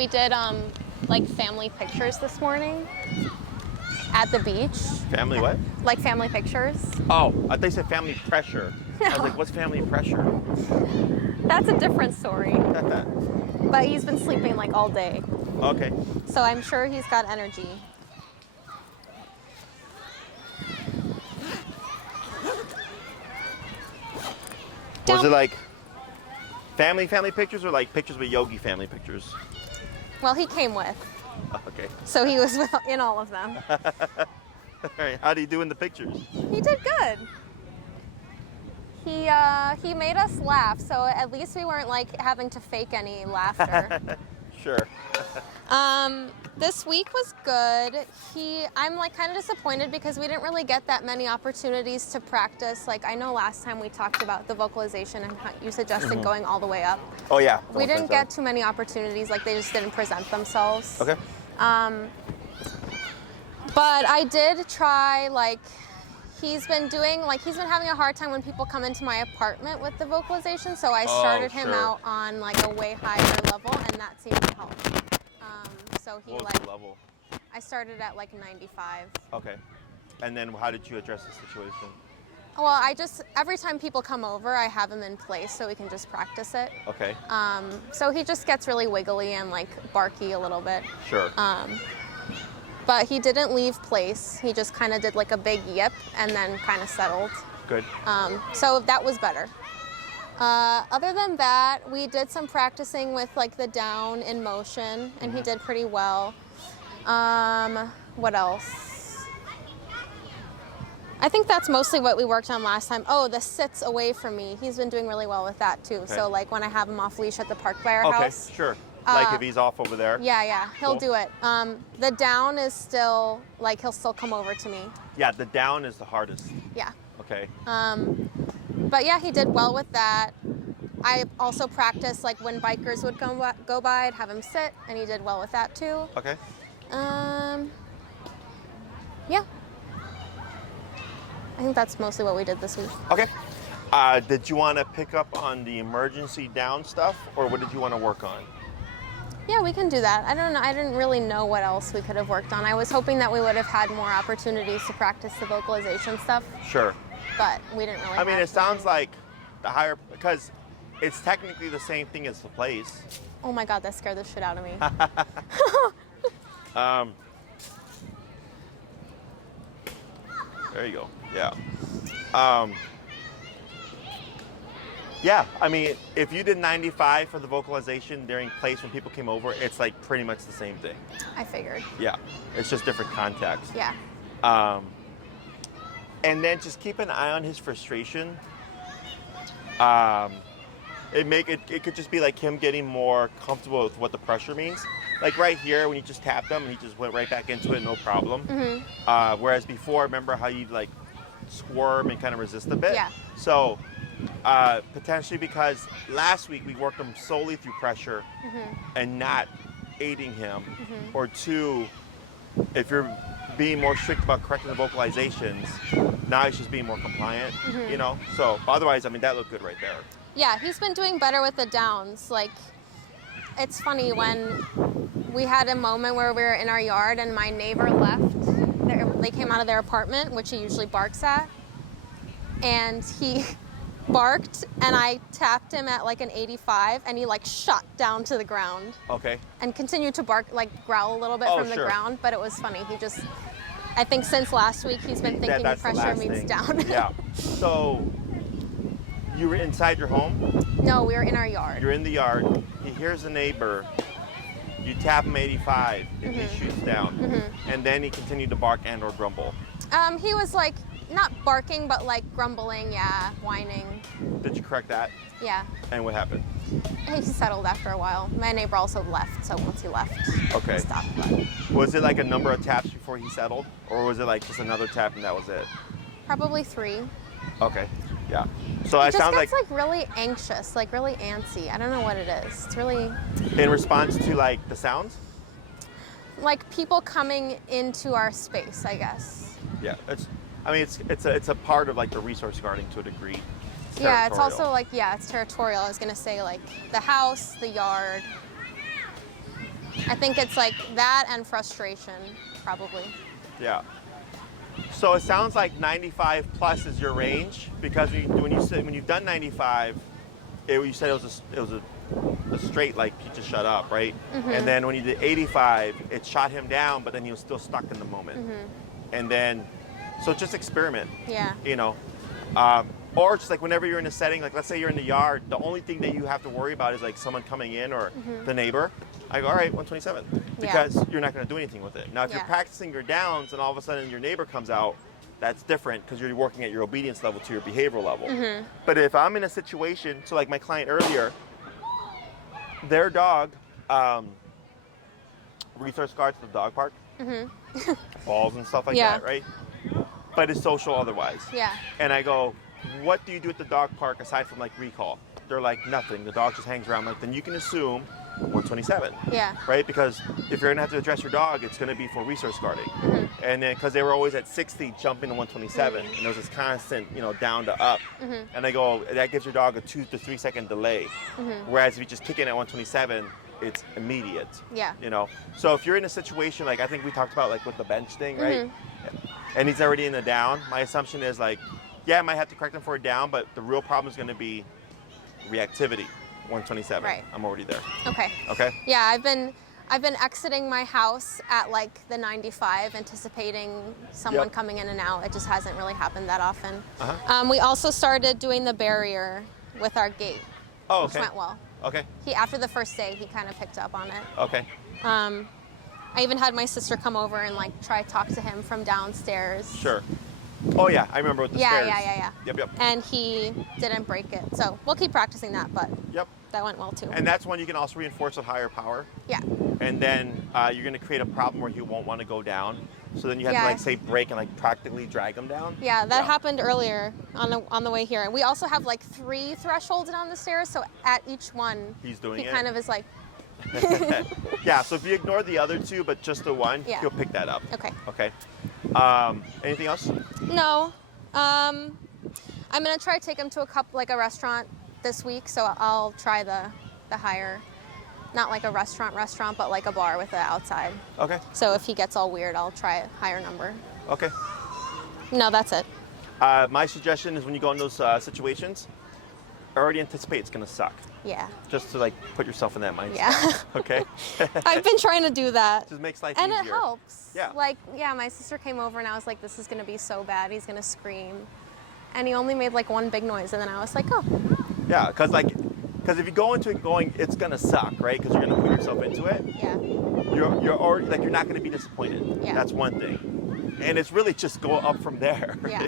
We did like family pictures this morning at the beach. Family what? Like family pictures. Oh, I thought you said family pressure. No. I was like, what's family pressure? That's a different story. But he's been sleeping like all day. Okay. So I'm sure he's got energy. Was it like family pictures or like pictures with Yogi family pictures? Well, he came with. Okay. So he was in all of them. All right. How did he do in the pictures? He did good. He made us laugh, so at least we weren't like having to fake any laughter. Sure. This week was good. I'm like kind of disappointed because we didn't really get that many opportunities to practice. Like I know last time we talked about the vocalization and how you suggested going all the way up. Oh yeah. We didn't get too many opportunities. Like they just didn't present themselves. Okay. But I did try, like, he's been having a hard time when people come into my apartment with the vocalization, so I started him out on like a way higher level, and that seemed to help. So he What was the level? I started at like 95. Okay. And then how did you address the situation? Well, every time people come over, I have him in place so we can just practice it. Okay. So he just gets really wiggly and like barky a little bit. Sure. But he didn't leave place. He just kind of did like a big yip and then kind of settled. Good. So that was better. Other than that, we did some practicing with like the down in motion, and he did pretty well. What else? I think that's mostly what we worked on last time. Oh, the sits away from me. He's been doing really well with that too. Okay. So like when I have him off leash at the park by our house. Okay, sure. Like if he's off over there? Yeah, he'll do it. The down is still, like he'll still come over to me. Yeah, the down is the hardest. Yeah. Okay. But yeah, he did well with that. I also practiced like when bikers would go by, I'd have him sit, and he did well with that too. Okay. Yeah. I think that's mostly what we did this week. Okay. Did you want to pick up on the emergency down stuff, or what did you want to work on? Yeah, we can do that. I don't know. I didn't really know what else we could have worked on. I was hoping that we would have had more opportunities to practice the vocalization stuff. Sure. But we didn't really. I mean, it sounds like the higher, because it's technically the same thing as the place. Oh my God, that scared the shit out of me. There you go. Yeah. Yeah, I mean, if you did 95 for the vocalization during place when people came over, it's like pretty much the same thing. I figured. Yeah, it's just different context. Yeah. And then just keep an eye on his frustration. It could just be like him getting more comfortable with what the pressure means. Like right here, when you just tapped him and he just went right back into it, no problem. Mm-hmm. Whereas before, remember how you'd like squirm and kind of resist a bit? Yeah. So potentially because last week we worked him solely through pressure and not aiding him. Or two, if you're being more strict about correcting the vocalizations, now he's just being more compliant, you know? So otherwise, I mean, that looked good right there. Yeah, he's been doing better with the downs. Like, it's funny when we had a moment where we were in our yard and my neighbor left. They came out of their apartment, which he usually barks at. And he barked and I tapped him at like an 85 and he like shot down to the ground. Okay. And continued to bark, like growl a little bit from the ground, but it was funny. He just, I think since last week he's been thinking pressure means down. Yeah. So you were inside your home? No, we were in our yard. You're in the yard. He hears a neighbor. You tap him 85 and he shoots down. And then he continued to bark and or grumble. He was like, not barking, but like grumbling, yeah, whining. Did you correct that? Yeah. And what happened? He settled after a while. My neighbor also left, so once he left, he stopped. But was it like a number of taps before he settled? Or was it like just another tap and that was it? Probably 3. Okay, yeah. So it sounds like really anxious, like really antsy. I don't know what it is. It's really... In response to like the sounds? Like people coming into our space, I guess. Yeah, it's a part of like the resource guarding to a degree. Yeah, it's also like, it's territorial. I was gonna say like the house, the yard. I think it's like that and frustration, probably. Yeah. So it sounds like 95 plus is your range, because when you've done 95, you said it was a straight, like he just shut up, right? And then when you did 85, it shot him down, but then he was still stuck in the moment. And then, so just experiment. Yeah. You know, or just like whenever you're in a setting, like let's say you're in the yard, the only thing that you have to worry about is like someone coming in or the neighbor. I go, all right, 127, because you're not going to do anything with it. Now, if you're practicing your downs and all of a sudden your neighbor comes out, that's different, because you're working at your obedience level to your behavioral level. But if I'm in a situation, so like my client earlier, their dog research guards at the dog park, balls and stuff like that, right? But it's social otherwise. Yeah. And I go, what do you do at the dog park aside from like recall? They're like, nothing. The dog just hangs around. Like, then you can assume 127. Yeah. Right? Because if you're gonna have to address your dog, it's gonna be for resource guarding. And then, because they were always at 60 jumping to 127, and there was this constant, down to up. And I go, that gives your dog a 2 to 3 second delay. Whereas if you just kick in at 127, it's immediate. Yeah. So if you're in a situation like I think we talked about, like with the bench thing, right? And he's already in the down, my assumption is like, yeah, I might have to correct him for a down, but the real problem is going to be reactivity. 127. Right. I'm already there. Okay. Okay. Yeah, I've been exiting my house at like the 95, anticipating someone coming in and out. It just hasn't really happened that often. We also started doing the barrier with our gate, which went well. Okay. After the first day, he kind of picked up on it. Okay. I even had my sister come over and like try to talk to him from downstairs. Sure. Oh yeah, I remember with the stairs. Yeah. Yep. And he didn't break it, so we'll keep practicing that. But that went well too. And that's when you can also reinforce with higher power. Yeah. And then you're going to create a problem where he won't want to go down. So then you have to like say break and like practically drag him down. Yeah, that happened earlier on the way here. And we also have like 3 thresholds down the stairs, so at each one he kind of is like. Yeah. So if you ignore the other 2, but just the one, you'll pick that up. Okay. Okay. Anything else? No. I'm gonna try to take him to a restaurant this week, so I'll try the higher, not like a restaurant, but like a bar with the outside. Okay. So if he gets all weird, I'll try a higher number. Okay. No, that's it. My suggestion is when you go in those situations, already anticipate it's gonna suck. Yeah. Just to like put yourself in that mindset. Yeah. Okay. I've been trying to do that. Just makes life and easier. And it helps. Yeah. Like, my sister came over and I was like, this is gonna be so bad. He's gonna scream. And he only made like one big noise, and then I was like, oh. Yeah, because if you go into it going, it's gonna suck, right? Because you're gonna put yourself into it. Yeah. You're already like, you're not gonna be disappointed. Yeah. That's one thing. And it's really just go up from there. Yeah.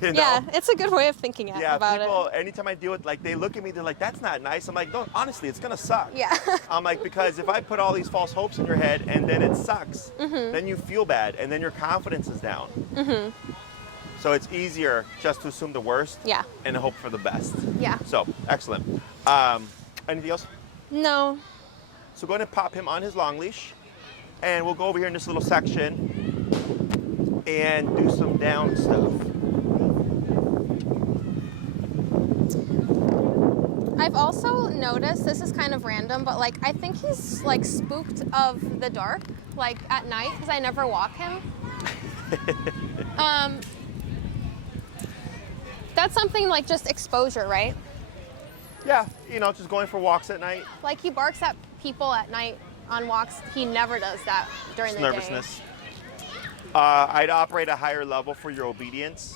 Yeah, it's a good way of thinking about people, anytime I deal with, like, they look at me, they're like, that's not nice. I'm like, no, honestly, it's gonna suck. Yeah. I'm like, because if I put all these false hopes in your head and then it sucks, then you feel bad and then your confidence is down. So it's easier just to assume the worst and hope for the best. Yeah. So, excellent. Anything else? No. So go ahead and pop him on his long leash, and we'll go over here in this little section and do some down stuff. I've also noticed, this is kind of random, but like I think he's like spooked of the dark, like at night, because I never walk him. That's something like just exposure, right? Yeah, just going for walks at night. Like he barks at people at night on walks. He never does that during the nervousness. I'd operate a higher level for your obedience.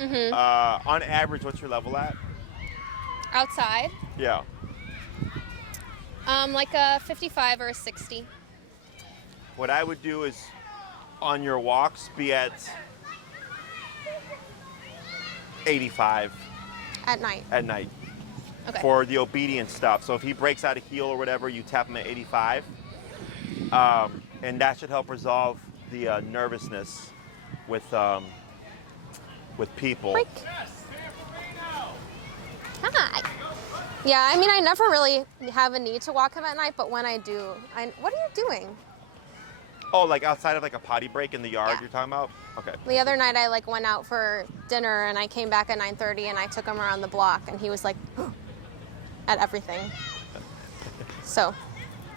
On average, what's your level at? Outside? Yeah. Like a 55 or a 60. What I would do is, on your walks, be at 85. At night? At night. Okay. For the obedience stuff. So if he breaks out a heel or whatever, you tap him at 85. And that should help resolve the nervousness with people. Freak. Hi. Yeah, I mean, I never really have a need to walk him at night, but when I do, what are you doing? Oh, like outside of like a potty break in the yard you're talking about? Okay. The other night I like went out for dinner and I came back at 9:30 and I took him around the block and he was like at everything. So.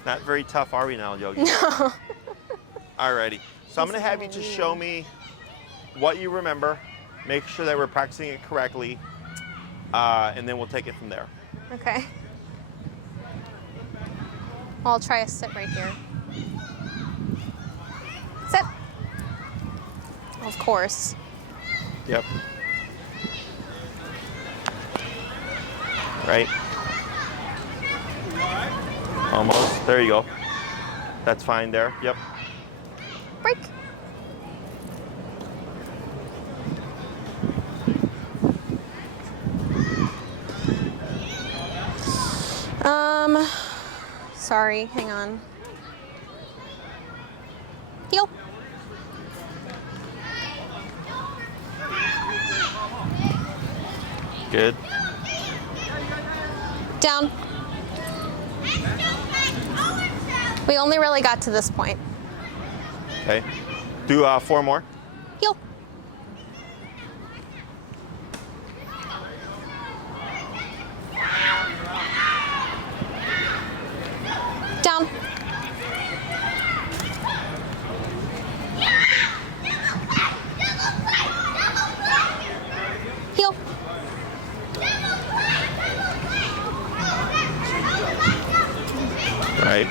Not very tough, are we now, Yogi? No. Alrighty. So I'm gonna have you just show me what you remember, make sure that we're practicing it correctly, and then we'll take it from there. Okay. I'll try a sit right here. Sit. Of course. Yep. Right. Almost. There you go. That's fine there. Yep. Break. Sorry, hang on. Heel. Good. Down. We only really got to this point. Okay. Do 4 more. Heel. Down. Heel. Right.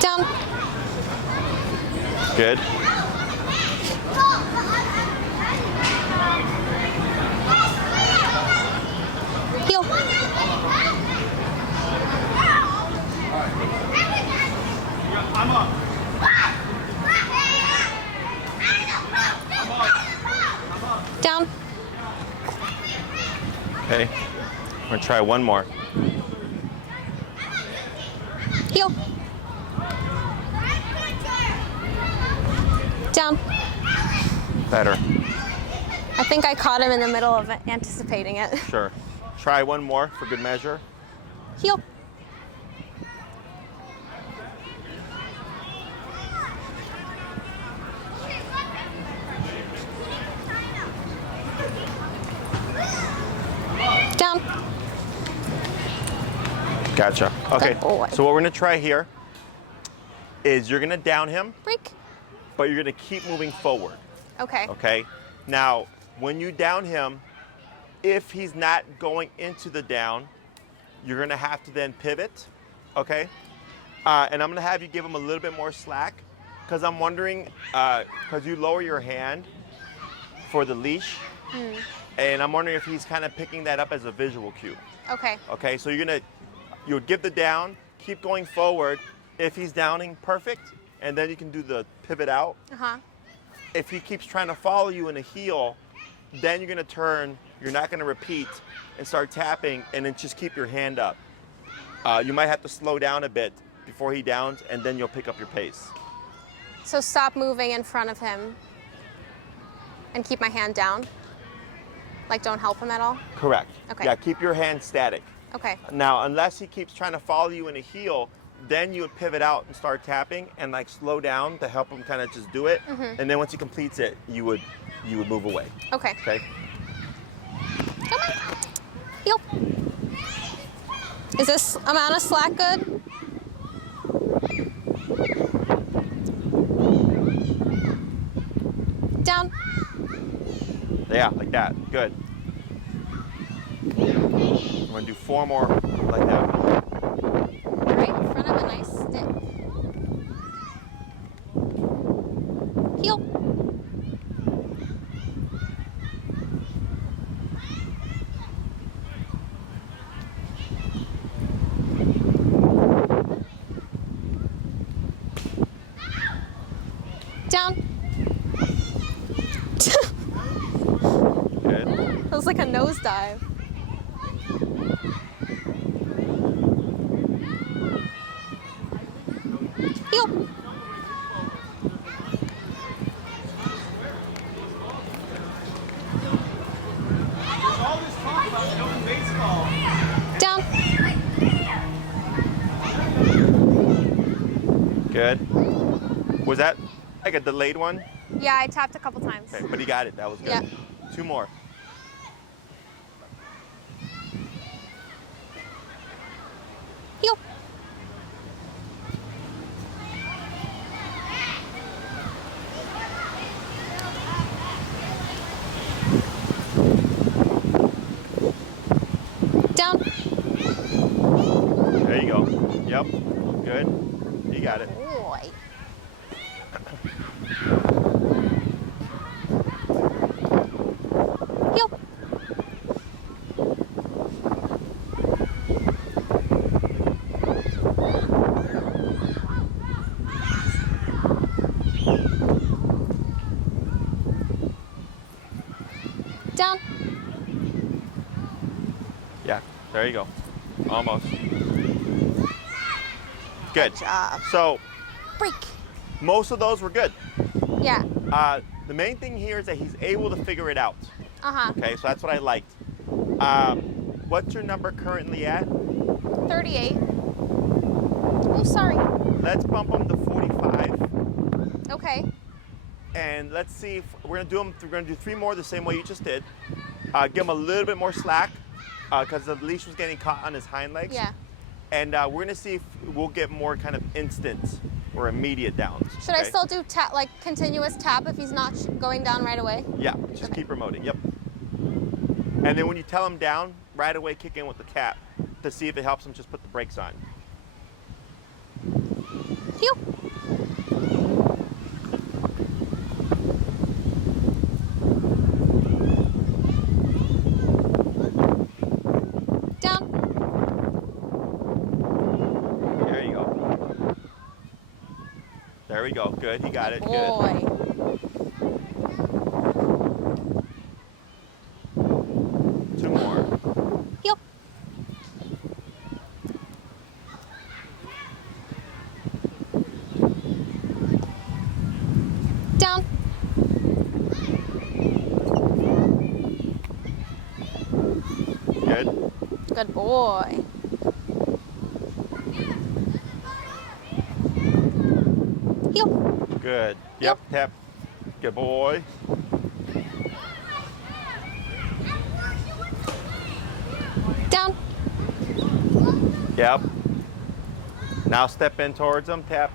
Down. Good. Heel. Down. Okay. We're gonna try one more. Heel. Down. Better. I think I caught him in the middle of anticipating it. Sure. Try one more for good measure. Heel. Down. Gotcha. Okay. Good boy. So what we're gonna try here is you're gonna down him, Break. but you're gonna keep moving forward. Okay. Okay. Now, when you down him, if he's not going into the down, you're gonna have to then pivot. Okay. And I'm gonna have you give him a little bit more slack, because I'm wondering, because you lower your hand for the leash, and I'm wondering if he's kind of picking that up as a visual cue. Okay. Okay, so you'll give the down, keep going forward. If he's downing, perfect, and then you can do the pivot out. Uh-huh. If he keeps trying to follow you in a heel, then you're gonna turn, you're not gonna repeat, and start tapping, and then just keep your hand up. You might have to slow down a bit before he downs, and then you'll pick up your pace. So stop moving in front of him and keep my hand down? Like don't help him at all? Correct. Okay. Yeah, keep your hand static. Okay. Now, unless he keeps trying to follow you in a heel, then you would pivot out and start tapping and like slow down to help him kind of just do it. And then once he completes it, you would move away. Okay. Okay. Come on. Heel. Is this amount of slack good? Down. Yeah, like that. Good. I'm gonna do 4 more like that. Right in front of a nice stick. Heel. Down. Good. That was like a nosedive. Heel. Down. Good. Was that like a delayed one? Yeah, I tapped a couple times. Okay, but he got it. That was good. Yeah. 2 more. Yep. Good. You got it. Boy. Heel. Down. Yeah, there you go. Almost. Good. Good job. So Break. most of those were good. Yeah. The main thing here is that he's able to figure it out. Uh-huh. Okay, so that's what I liked. What's your number currently at? 38. Oh, sorry. Let's bump him to 45. Okay. And let's see if we're gonna do 3 more the same way you just did. Give him a little bit more slack because the leash was getting caught on his hind legs. Yeah. And we're gonna see if we'll get more kind of instant or immediate downs. Should I still do tap, like continuous tap if he's not going down right away? Yeah, just keep promoting. Yep. And then when you tell him down, right away kick in with the tap to see if it helps him just put the brakes on. Heel. Down. There you go. There we go. Good. He got it. Good. Boy. 2 more. Heel. Down. Good. Good boy. Heel. Good. Yep. Tap. Good boy. Down. Yep. Now step in towards him. Tap.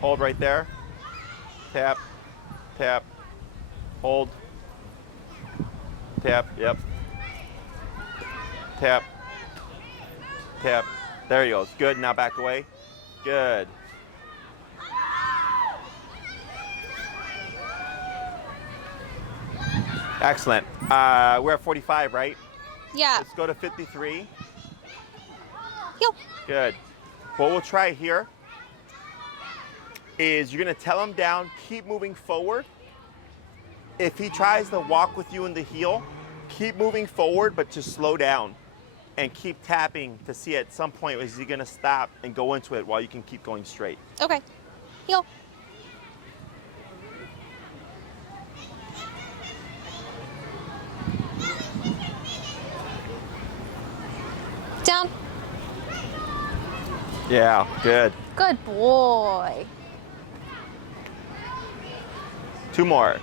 Hold right there. Tap. Tap. Hold. Tap. Yep. Tap. Tap. There he goes. Good. Now back away. Good. Excellent. We're at 45, right? Yeah. Let's go to 53. Heel. Good. What we'll try here is you're going to tell him down, keep moving forward. If he tries to walk with you in the heel, keep moving forward, but just slow down and keep tapping to see at some point is he going to stop and go into it while you can keep going straight. Okay. Heel. Down. Yeah, good. Good boy. 2 more.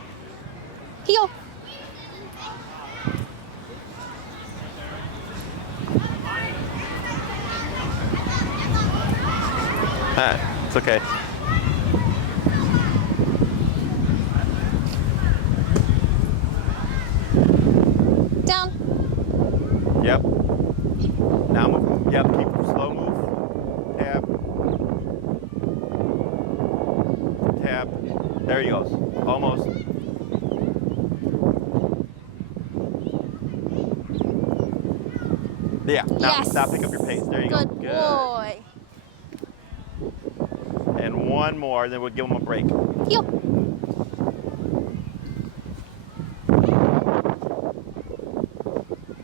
Heel. It's okay. Down. Yep. Now move. Yep, keep slow move. Tap. Tap. There he goes. Almost. Yeah. Now Yes. stop, pick up your pace. There you Good go. boy. And 1 more, then we'll give him a break. Heel.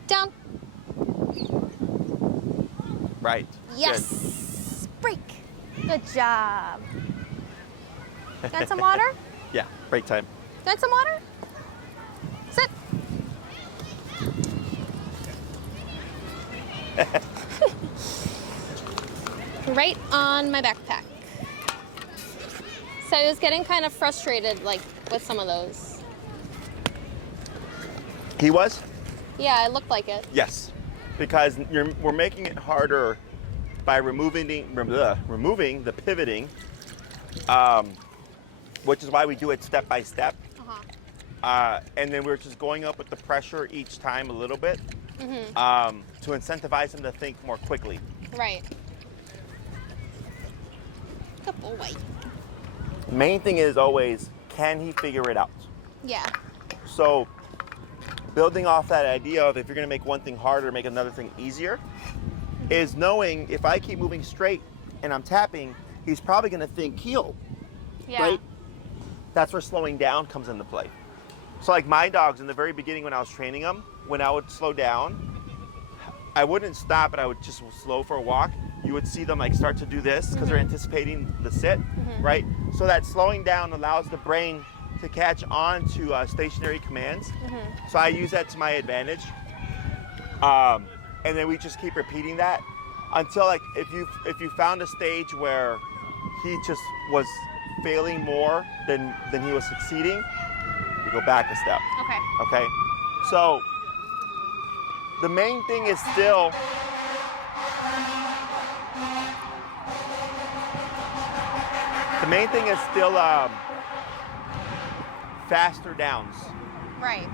Down. Right. Yes. Break. Good job. Got some water? Good. Yeah, break time. Got some water? Sit. Right on my backpack. So I was getting kind of frustrated, like, with some of those. He was? Yeah, it looked like it. Yes. Because we're making it harder by removing the pivoting, which is why we do it step by step. And then we're just going up with the pressure each time a little bit to incentivize him to think more quickly. Right. a boy. Main thing is always, can he figure it out? Yeah. So building off that idea of if you're going to make one thing harder, make another thing easier, is knowing if I keep moving straight and I'm tapping, he's probably going to think heel, Yeah. right? That's where slowing down comes into play. So like my dogs in the very beginning when I was training them, when I would slow down, I wouldn't stop, but I would just slow for a walk. You would see them like start to do this because they're anticipating the sit, right? So that slowing down allows the brain to catch on to stationary commands. So I use that to my advantage. And then we just keep repeating that until like if you found a stage where he just was failing more than he was succeeding, you go back a step. Okay. Okay. So the main thing is still faster downs. Right.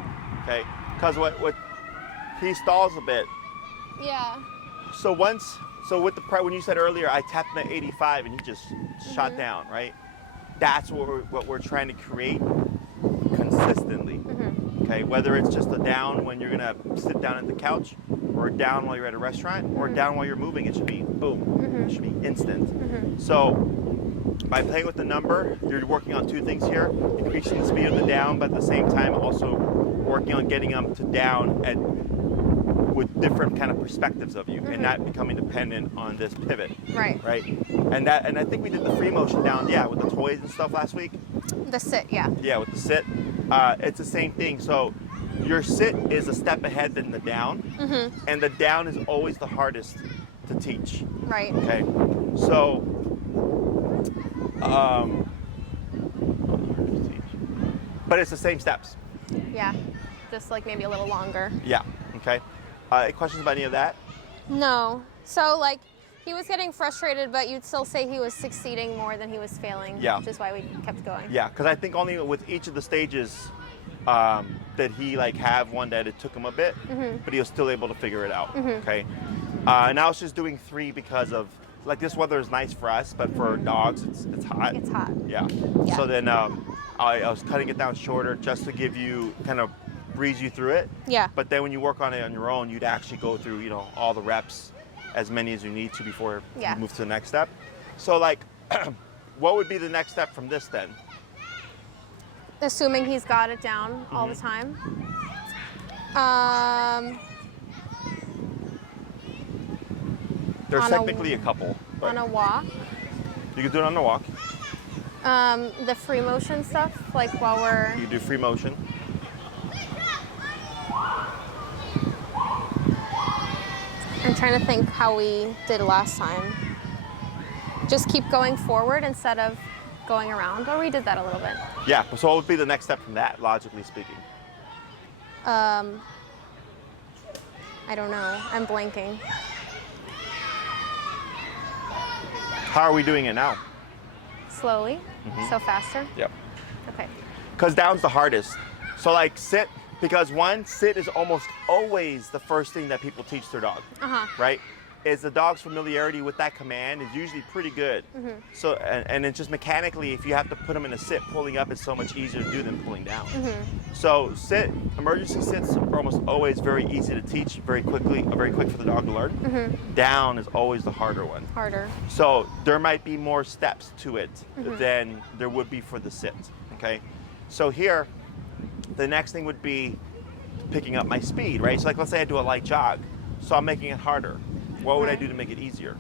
Okay. Because what he stalls a bit. Yeah. So with when you said earlier, I tapped him at 85 and he just shot down, right? That's what we're trying to create consistently. Okay, whether it's just a down when you're gonna sit down at the couch, or a down while you're at a restaurant, or a down while you're moving, it should be boom. It should be instant. So by playing with the number, you're working on two things here: increasing the speed of the down, but at the same time also working on getting them to down with different kind of perspectives of you, and not becoming dependent on this pivot. Right. Right. And I think we did the free motion down, with the toys and stuff last week. The sit, yeah. Yeah, with the sit, it's the same thing. So your sit is a step ahead than the down, and the down is always the hardest to teach. Right. Okay. So, but it's the same steps. Yeah. Just like maybe a little longer. Yeah. Okay. Questions about any of that? No. So like he was getting frustrated, but you'd still say he was succeeding more than he was failing. Yeah. Which is why we kept going. Yeah, because I think only with each of the stages that he like have one that it took him a bit, but he was still able to figure it out. Okay. And I was just doing 3 because of like this weather is nice for us, but for dogs it's hot. It's hot. Yeah. Yeah. So then I was cutting it down shorter just to give you kind of breeze you through it. Yeah. But then when you work on it on your own, you'd actually go through, all the reps, as many as you need to before you move to the next step. So like, what would be the next step from this then? Assuming he's got it down all the time. There's On technically a couple. but On a walk. You can do it on the walk. The free motion stuff, like while we're... You can do free motion. I'm trying to think how we did last time. Just keep going forward instead of going around, or we did that a little bit. Yeah, so what would be the next step from that, logically speaking? I don't know. I'm blanking. How are we doing it now? Slowly? So faster? Yep. Okay. Because down's the hardest. So like sit, because sit is almost always the first thing that people teach their dog, right? Is the dog's familiarity with that command is usually pretty good. So, and it's just mechanically, if you have to put them in a sit, pulling up is so much easier to do than pulling down. So emergency sits are almost always very easy to teach, very quick for the dog to learn. Down is always the harder one. Harder. So there might be more steps to it than there would be for the sit, okay? So here, the next thing would be picking up my speed, right? So like let's say I do a light jog, so I'm making it harder. What would I do to make it easier?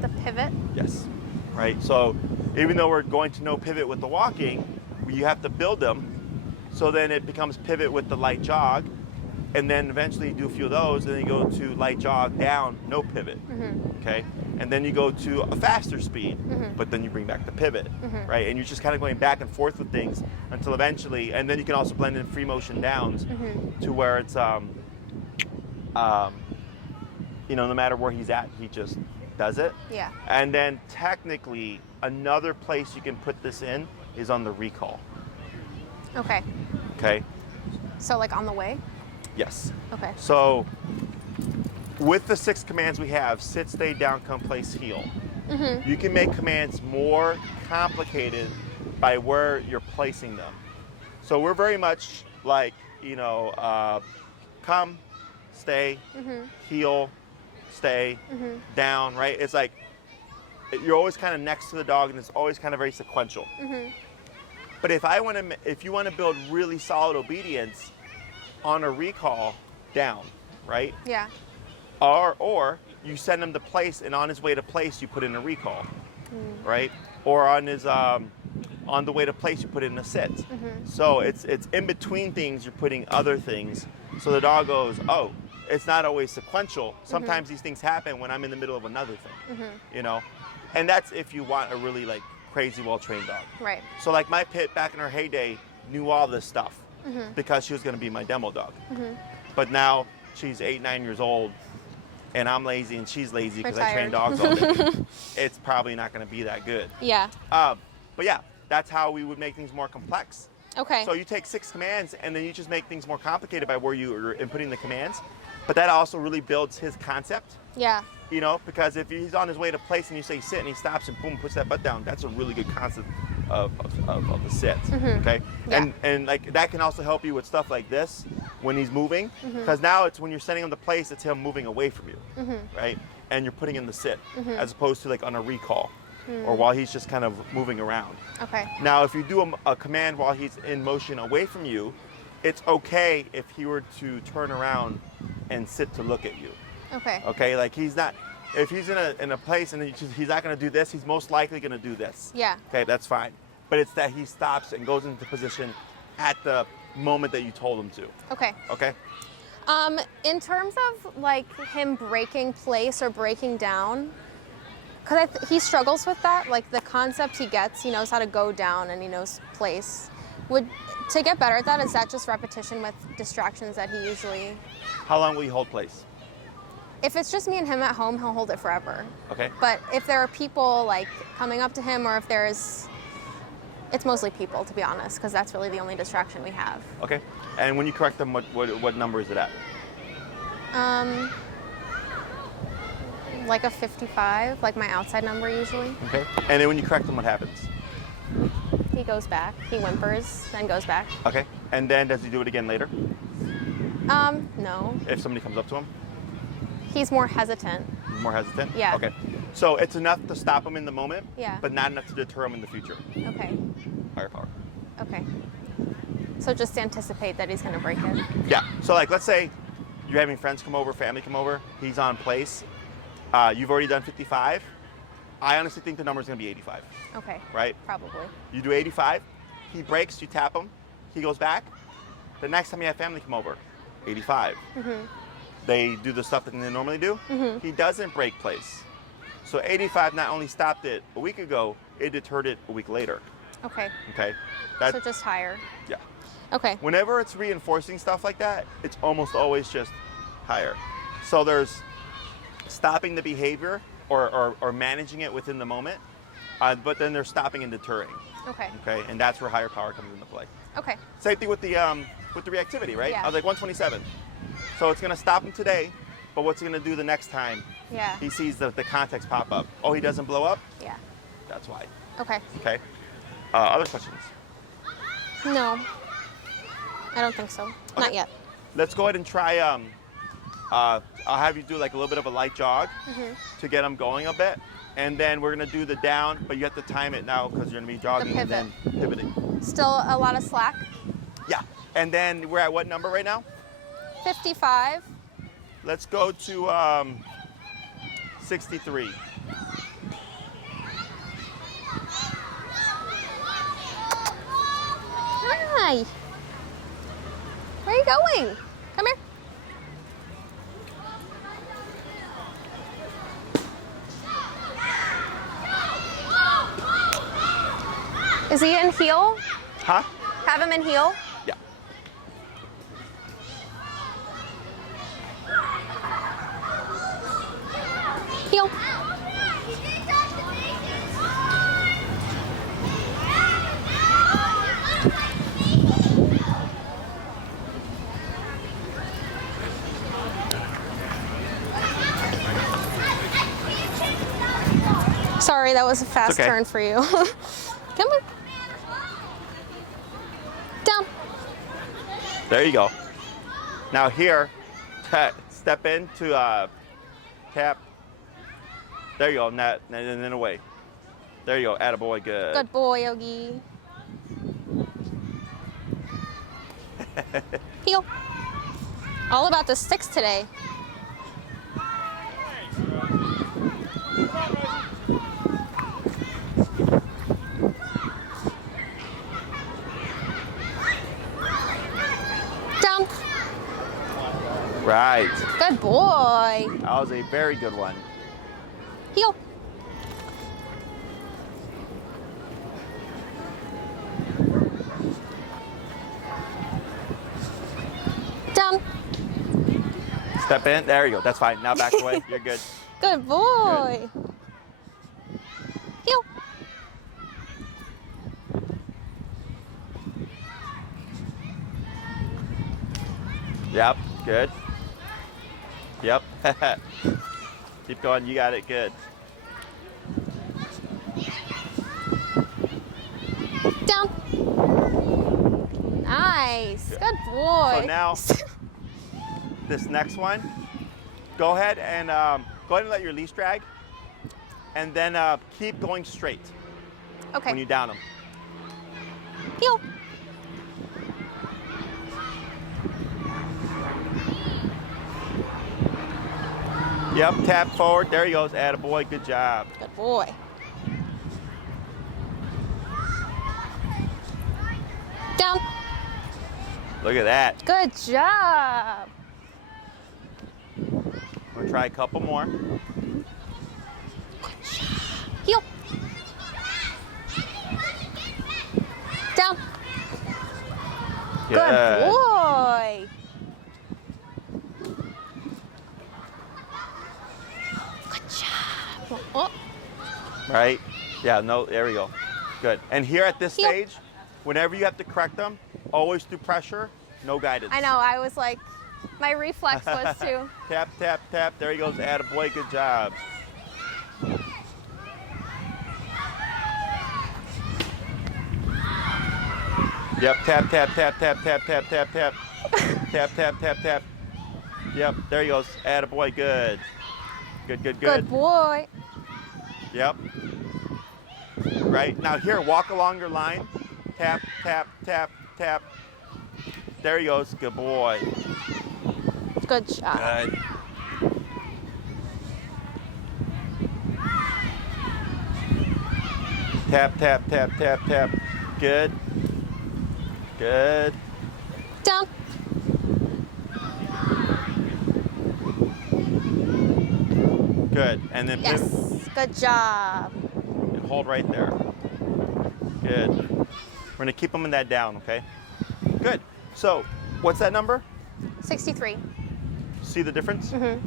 The pivot? Yes, right? So even though we're going to no pivot with the walking, you have to build them. So then it becomes pivot with the light jog, and then eventually you do a few of those, and then you go to light jog down, no pivot, okay? And then you go to a faster speed, but then you bring back the pivot, right? And you're just kind of going back and forth with things until eventually, and then you can also blend in free motion downs to where it's, no matter where he's at, he just does it. Yeah. And then technically, another place you can put this in is on the recall. Okay. Okay? So like on the way? Yes. Okay. So with the 6 commands we have, sit, stay, down, come, place, heel. You can make commands more complicated by where you're placing them. So we're very much like, come, stay, heel, stay, down, right? It's like you're always kind of next to the dog, and it's always kind of very sequential. But if you want to build really solid obedience on a recall, down, right? Yeah. Or you send him to place, and on his way to place, you put in a recall, right? Or on the way to place, you put in a sit. So it's in between things, you're putting other things. So the dog goes, oh, it's not always sequential. Sometimes these things happen when I'm in the middle of another thing, And that's if you want a really like crazy well-trained dog. Right. So like my pit back in her heyday knew all this stuff because she was going to be my demo dog. But now she's 8, 9 years old, and I'm lazy and she's lazy because I train dogs all day. It's probably not going to be that good. Yeah. But yeah, that's how we would make things more complex. Okay. So you take 6 commands and then you just make things more complicated by where you are inputting the commands. But that also really builds his concept. Yeah. Because if he's on his way to place and you say sit and he stops and boom, puts that butt down, that's a really good concept of the sit. Okay. Yeah. And like that can also help you with stuff like this when he's moving, because now it's when you're sending him to place, it's him moving away from you, right? And you're putting in the sit as opposed to like on a recall or while he's just kind of moving around. Okay. Now, if you do a command while he's in motion away from you, it's okay if he were to turn around and sit to look at you. Okay. Okay, like if he's in a place and he's not going to do this, he's most likely going to do this. Yeah. Okay, that's fine. But it's that he stops and goes into position at the moment that you told him to. Okay. Okay? In terms of like him breaking place or breaking down, because he struggles with that, like the concept he gets, he knows how to go down and he knows place. To get better at that, is that just repetition with distractions that he usually... How long will you hold place? If it's just me and him at home, he'll hold it forever. Okay. But if there are people like coming up to him, or if there's... It's mostly people, to be honest, because that's really the only distraction we have. Okay. And when you correct them, what number is it at? Like a 55, like my outside number usually. Okay. And then when you correct them, what happens? He goes back, he whimpers, then goes back. Okay. And then does he do it again later? No. If somebody comes up to him? He's more hesitant. More hesitant? Yeah. Okay. So it's enough to stop him in the moment, Yeah. but not enough to deter him in the future. Okay. Higher power. Okay. So just anticipate that he's going to break it. Yeah. So like, let's say you're having friends come over, family come over, he's on place. You've already done 55. I honestly think the number is going to be 85. Okay. Right? Probably. You do 85. He breaks, you tap him. He goes back. The next time you have family come over, 85. They do the stuff that they normally do. He doesn't break place. So 85 not only stopped it a week ago, it deterred it a week later. Okay. Okay? So just higher. Yeah. Okay. Whenever it's reinforcing stuff like that, it's almost always just higher. So there's stopping the behavior or managing it within the moment, but then there's stopping and deterring. Okay. Okay, and that's where higher power comes into play. Okay. Same thing with the reactivity, right? Yeah. I was like 127. So it's gonna stop him today, but what's he gonna do the next time Yeah. he sees the context pop up? Oh, he doesn't blow up? Yeah. That's why. Okay. Okay. Other questions? No. I don't think so. Okay. Not yet. Let's go ahead and try. I'll have you do like a little bit of a light jog to get him going a bit, and then we're gonna do the down, but you have to time it now because you're gonna be jogging and then pivoting. Still a lot of slack. Yeah. And then we're at what number right now? 55. Let's go to 63. Hi. Where are you going? Come here. Is he in heel? Huh? Have him in heel? Yeah. Heel. that was a fast okay. turn for you. Come on. Down. There you go. Now here, step in to tap. There you go, and then away. There you go, attaboy, good. Good boy, Yogi. Heel. All about the sticks today. Down. Right. Good boy. That was a very good one. Heel. Down. Step in, there you go, that's fine. Now back away, you're good. Good boy. Good. Heel. Yep, good. Yep. Keep going, you got it, good. Down. Nice. Good boy. So now, this next one, go ahead and let your leash drag, and then keep going straight Okay. when you down them. Heel. Yep, tap forward, there he goes, attaboy, good job. Good boy. Down. Look at that. Good job. We'll try a couple more. Heel. Down. Good boy. Good job. Oh. Right? Yeah, no, there we go. Good. And here at this Heel. stage, whenever you have to correct them, always through pressure, no guidance. I know, I was like, my reflex was to. Tap, tap, tap. There he goes. Attaboy. Good job. Yep. Tap, tap, tap, tap, tap, tap, tap, tap. Tap, tap, tap, tap. Yep. There he goes. Attaboy. Good. Good, good, good. Good boy. Yep. Right. Now here, walk along your line. Tap, tap, tap, tap. There he goes. Good boy. Good job. Good. Tap, tap, tap, tap, tap. Good. Good. Down. Good. And then pivot Yes. Good job. and hold right there. Good. We're going to keep them in that down, okay? Good. So, what's that number? 63. See the difference? It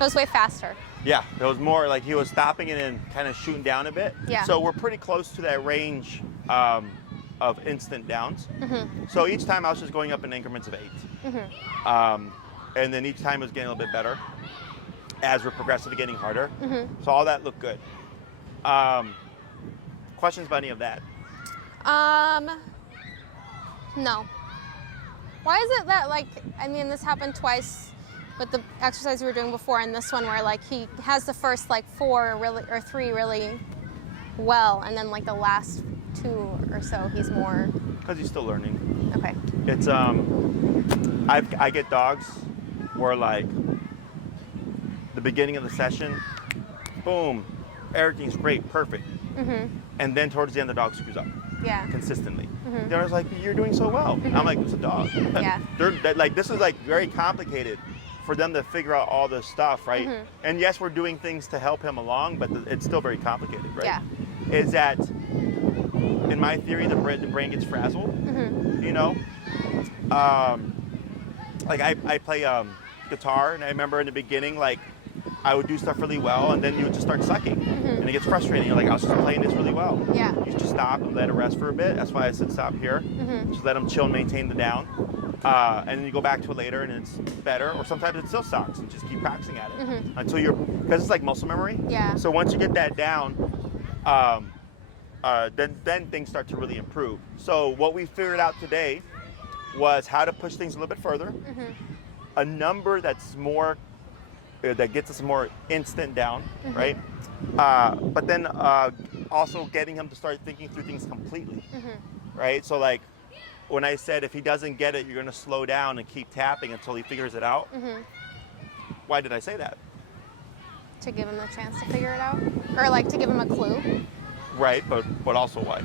was way faster. Yeah, it was more like he was stopping and then kind of shooting down a bit. Yeah. So we're pretty close to that range of instant downs. So each time I was just going up in increments of 8. And then each time it was getting a little bit better as we're progressively getting harder. So all that looked good. Questions about any of that? No. Why is it that, like, I mean, this happened twice with the exercise we were doing before and this one where, like, he has the first, like, 4 really, or 3 really well, and then, like, the last 2 or so, he's more... Because he's still learning. Okay. It's, I get dogs where, like, the beginning of the session, boom, everything's great, perfect. And then towards the end, the dog screws up. Yeah. Consistently. The owner's like, you're doing so well. I'm like, it's a dog. Yeah. Like, this is like very complicated for them to figure out all this stuff, right? And yes, we're doing things to help him along, but it's still very complicated, right? Yeah. Is that, in my theory, the brain gets frazzled, you know? Like I play guitar, and I remember in the beginning, like, I would do stuff really well, and then you would just start sucking, and it gets frustrating. You're like, I was just playing this really well. Yeah. You just stop and let it rest for a bit. That's why I said stop here. Just let them chill and maintain the down. And then you go back to it later, and it's better. Or sometimes it still sucks, and just keep practicing at it until you're, because it's like muscle memory. Yeah. So once you get that down, then things start to really improve. So what we figured out today was how to push things a little bit further. A number that's more, that gets us more instant down, right? But then also getting him to start thinking through things completely, right? So like when I said if he doesn't get it, you're gonna slow down and keep tapping until he figures it out. Why did I say that? To give him the chance to figure it out? Or like to give him a clue? Right, but also why?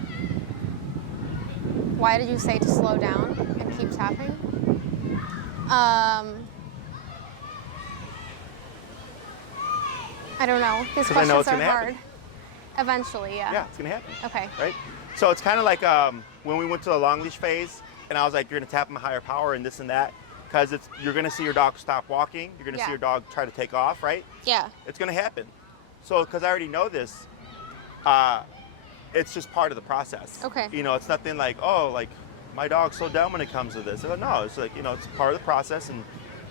Why did you say to slow down and keep tapping? I don't know. These 'Cause I know questions it's are gonna hard. happen. Eventually, yeah. Yeah, it's gonna happen. Okay. Right? So it's kind of like when we went to the long leash phase, and I was like, you're gonna tap him a higher power and this and that, because you're gonna see your dog stop walking, you're gonna see your dog try to take off, right? Yeah. It's gonna happen. So because I already know this, it's just part of the process. Okay. You know, it's nothing like, oh, like my dog's so dumb when it comes to this. No, it's like, you know, it's part of the process and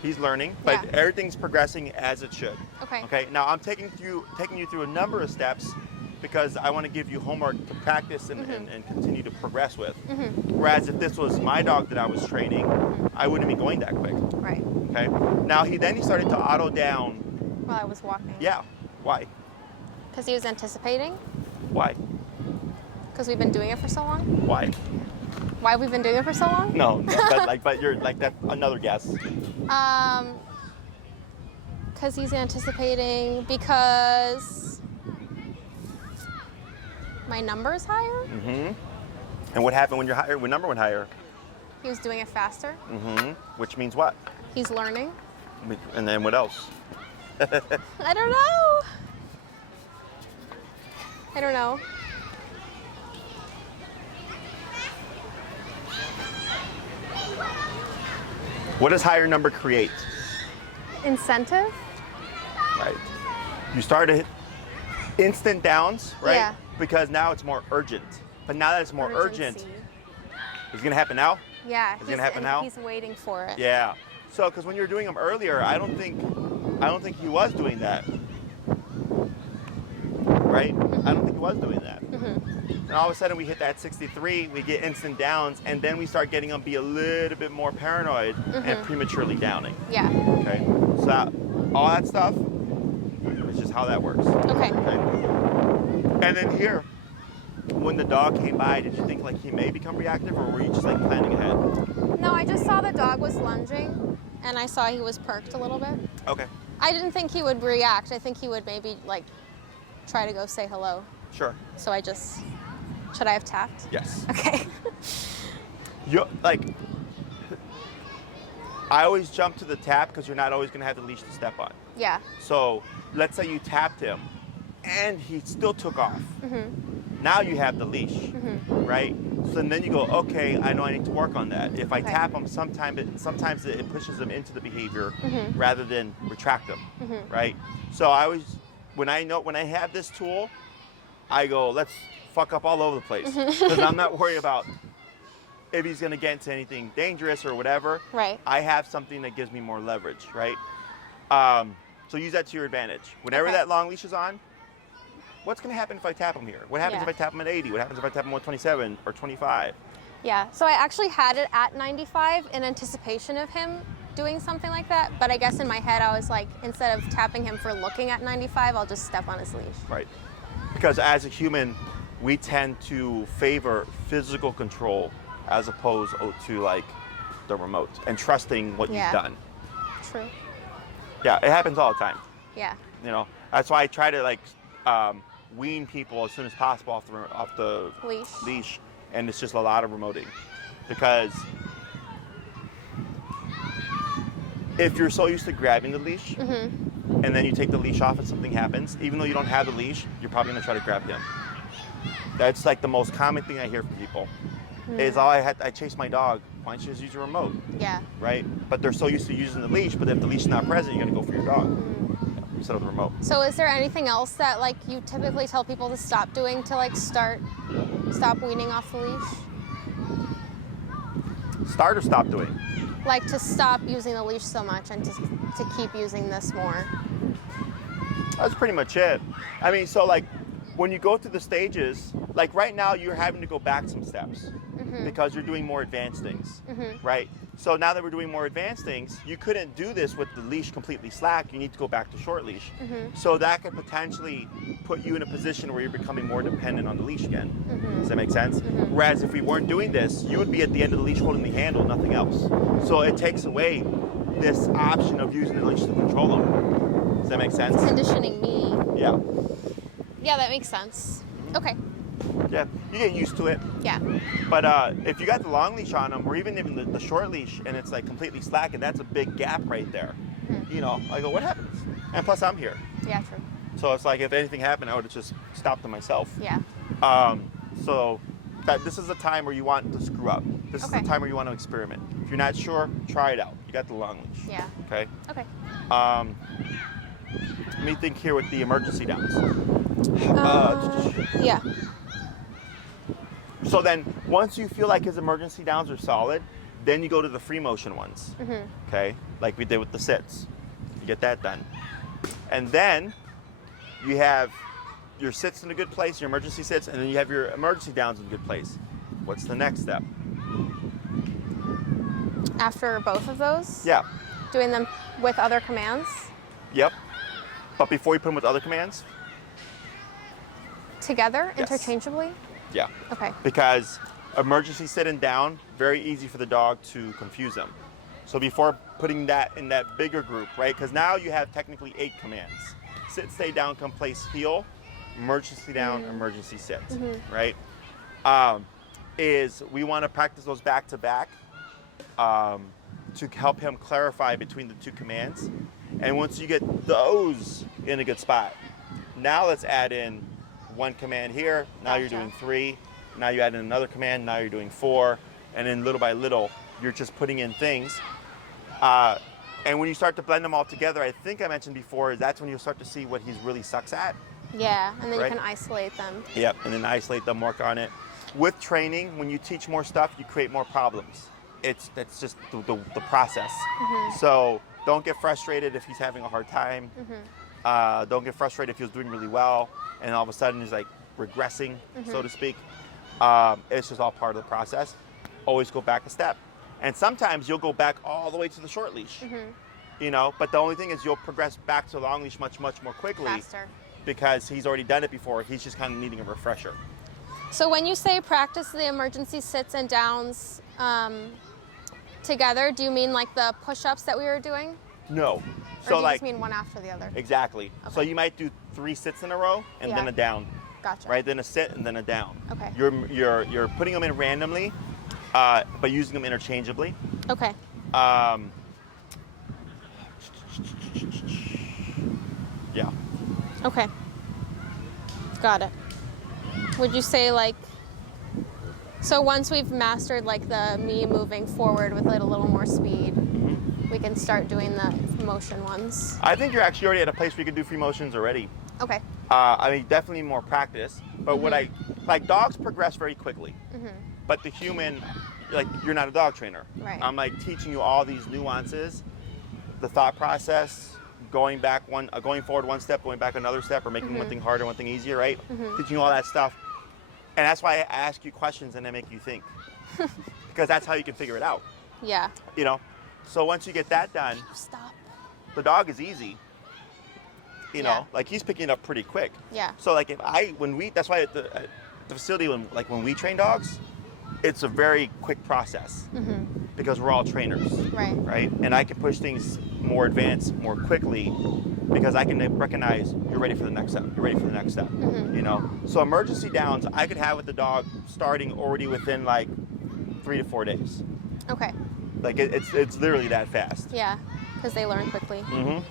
he's learning, but everything's progressing as it should. Okay. Okay. Now I'm taking you through a number of steps because I want to give you homework to practice and continue to progress with. Whereas if this was my dog that I was training, I wouldn't be going that quick. Right. Okay. Now he started to auto down. While I was walking. Yeah. Why? Because he was anticipating. Why? Because we've been doing it for so long. Why? Why we've been doing it for so long? No, but you're like that's another guess. Because he's anticipating. Because my number is higher. And what happened when you're higher? When number went higher? He was doing it faster. Which means what? He's learning. And then what else? I don't know. I don't know. What does higher number create? Incentive? Right. You start to hit instant downs, right? Yeah. Because now it's more urgent. But now that it's more urgent, Urgency. it's gonna happen now? Yeah. It's gonna happen now? He's waiting for it. Yeah. So, because when you were doing them earlier, I don't think he was doing that. Right? I don't think he was doing that. And all of a sudden we hit that 63, we get instant downs, and then we start getting them be a little bit more paranoid and prematurely downing. Yeah. Okay. So all that stuff is just how that works. Okay. And then here, when the dog came by, did you think like he may become reactive, or were you just like planning ahead? No, I just saw the dog was lunging, and I saw he was perked a little bit. Okay. I didn't think he would react. I think he would maybe like try to go say hello. Sure. So I just, should I have tapped? Yes. Okay. I always jump to the tap because you're not always going to have the leash to step on. Yeah. So let's say you tapped him and he still took off. Now you have the leash, right? So then you go, okay, I know I need to work on that. If I tap him, sometimes it pushes him into the behavior rather than retract them, right? So I always, when I have this tool, I go, let's fuck up all over the place. Because I'm not worried about if he's going to get into anything dangerous or whatever. Right. I have something that gives me more leverage, right? So use that to your advantage. Whenever that long leash is on, what's going to happen if I tap him here? What happens if I tap him at 80? What happens if I tap him at 27 or 25? Yeah. So I actually had it at 95 in anticipation of him doing something like that. But I guess in my head, I was like, instead of tapping him for looking at 95, I'll just step on his leash. Right. Because as a human, we tend to favor physical control as opposed to like the remote and trusting what you've done. True. Yeah, it happens all the time. Yeah. You know, that's why I try to like wean people as soon as possible off the leash, and it's just a lot of remoting, because if you're so used to grabbing the leash and then you take the leash off and something happens, even though you don't have the leash, you're probably gonna try to grab him. That's like the most common thing I hear from people. Is I chase my dog. Why don't you just use your remote? Yeah. Right? But they're so used to using the leash, but if the leash is not present, you're gonna go for your dog instead of the remote. So is there anything else that like you typically tell people to stop doing to like stop weaning off the leash? Start or stop doing? Like to stop using the leash so much and to keep using this more. That's pretty much it. I mean, so like when you go through the stages, like right now, you're having to go back some steps because you're doing more advanced things, right? So now that we're doing more advanced things, you couldn't do this with the leash completely slack. You need to go back to short leash. So that could potentially put you in a position where you're becoming more dependent on the leash again. Does that make sense? Whereas if we weren't doing this, you would be at the end of the leash holding the handle, nothing else. So it takes away this option of using the leash to control them. Does that make sense? Conditioning me. Yeah. Yeah, that makes sense. Okay. Yeah, you get used to it. Yeah. But if you got the long leash on them, or even the short leash, and it's like completely slack, and that's a big gap right there. You know, I go, what happens? And plus, I'm here. Yeah, true. So it's like if anything happened, I would have just stopped them myself. Yeah. So this is the time where you want to screw up. This is the time where you want to experiment. If you're not sure, try it out. You got the long leash. Yeah. Okay. Okay. Let me think here with the emergency downs. Yeah. So then, once you feel like his emergency downs are solid, then you go to the free motion ones. Okay, like we did with the sits. You get that done, and then you have your sits in a good place, your emergency sits, and then you have your emergency downs in a good place. What's the next step? After both of those? Yeah. Doing them with other commands? Yep. But before you put them with other commands? Together, Yes. interchangeably? Yeah. Okay. Because emergency sit and down, very easy for the dog to confuse them. So before putting that in that bigger group, right? Because now you have technically 8 commands. Sit, stay down, come, place, heel, emergency down, emergency sit, right? Is we want to practice those back to back to help him clarify between the 2 commands. And once you get those in a good spot, now let's add in 1 command here. Now you're doing 3. Now you add in another command. Now you're doing 4. And then little by little, you're just putting in things. And when you start to blend them all together, I think I mentioned before, that's when you'll start to see what he really sucks at. Yeah, and then Right. you can isolate them. Yep, and then isolate them, work on it. With training, when you teach more stuff, you create more problems. That's just the process. So don't get frustrated if he's having a hard time. Don't get frustrated if he's doing really well, and all of a sudden he's like regressing, so to speak. It's just all part of the process. Always go back a step. And sometimes you'll go back all the way to the short leash, you know, but the only thing is you'll progress back to long leash much, much more quickly. Faster. Because he's already done it before. He's just kind of needing a refresher. So when you say practice the emergency sits and downs together, do you mean like the push-ups that we were doing? No. Or So do you like just mean one after the other? exactly. Okay. So you might do 3 sits in a row and then Yeah. a down. Gotcha. Right? Then a sit and then a down. Okay. You're putting them in randomly, but using them interchangeably. Okay. Yeah. Okay. Got it. Would you say like, so once we've mastered like the me moving forward with it a little more speed, we can start doing the motion ones? I think you're actually already at a place where you can do free motions already. Okay. I mean, definitely more practice. But what like dogs progress very quickly. But the human, like you're not a dog trainer. Right. I'm like teaching you all these nuances, the thought process, going forward 1 step, going back another step, or making one thing harder, one thing easier, right? Teaching you all that stuff. And that's why I ask you questions and I make you think. Because that's how you can figure it out. Yeah. You know? So once you get that done, Stop. the dog is easy. You Yeah. know, like he's picking it up pretty quick. Yeah. So like that's why at the facility when we train dogs, it's a very quick process because we're all trainers, Right. right? And I can push things more advanced more quickly because I can recognize you're ready for the next step. You're ready for the next step. You know, so emergency downs I could have with the dog starting already within like 3 to 4 days. Okay. Like it's literally that fast. Yeah, because they learn quickly. Mm-hmm.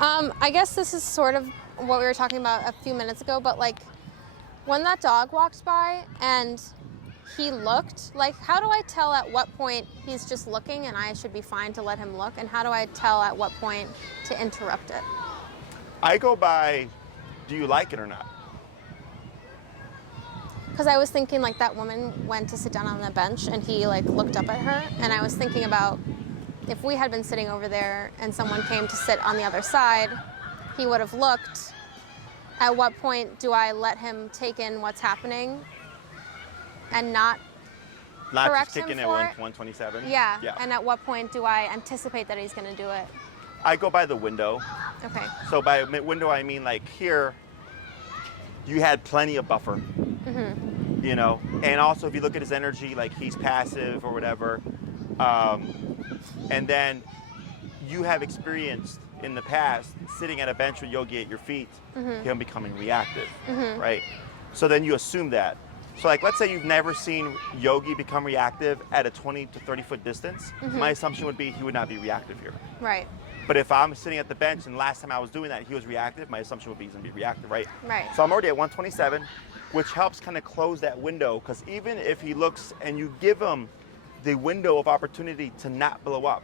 I guess this is sort of what we were talking about a few minutes ago, but like when that dog walked by and he looked, like how do I tell at what point he's just looking and I should be fine to let him look, and how do I tell at what point to interrupt it? I go by, do you like it or not? Because I was thinking like that woman went to sit down on the bench and he like looked up at her, and I was thinking about if we had been sitting over there and someone came to sit on the other side, he would have looked at what point do I let him take in what's happening and not Not correct just kicking him at for it? 127. Yeah. Yeah. And at what point do I anticipate that he's going to do it? I go by the window. Okay. So by window, I mean like here, you had plenty of buffer. Mm-hmm. You know, and also if you look at his energy, like he's passive or whatever, and then you have experienced in the past sitting at a bench with Yogi at your feet, him becoming reactive, right? So then you assume that. So like, let's say you've never seen Yogi become reactive at a 20 to 30 foot distance. My assumption would be he would not be reactive here. Right. But if I'm sitting at the bench and last time I was doing that, he was reactive, my assumption would be he's gonna be reactive, right? Right. So I'm already at 127, which helps kind of close that window, because even if he looks and you give him the window of opportunity to not blow up,